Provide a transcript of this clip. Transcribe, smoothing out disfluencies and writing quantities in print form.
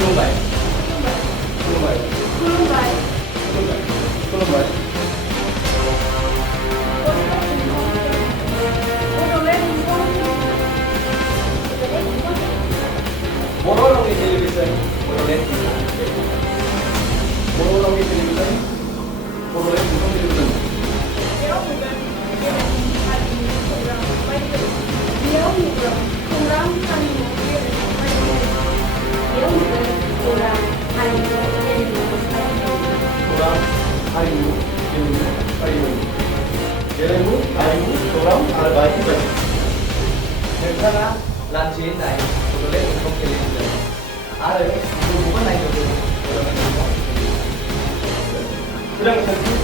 खुलुमबाय खुलुमबाय खुलुमबाय खुलुमबाय खुलुमबाय बर' रावनि टेलिभिजन बड'लेण्ड बर' रावनि टेलिभिजन बड'लेण्ड टेलिभिजन बेयाव नुगोन खौरां हारिमु बेयाव नुगोन खौरां हारिमु खौरां हारिमु गेलेमु हारिमु खौरां आरो बायदि बायदि नोंथाङा लान्थिनाय बड'लेण्ड टेलिभिजन आरो गुबुन नायनो बड'लेण्ड सोलोंथाइनि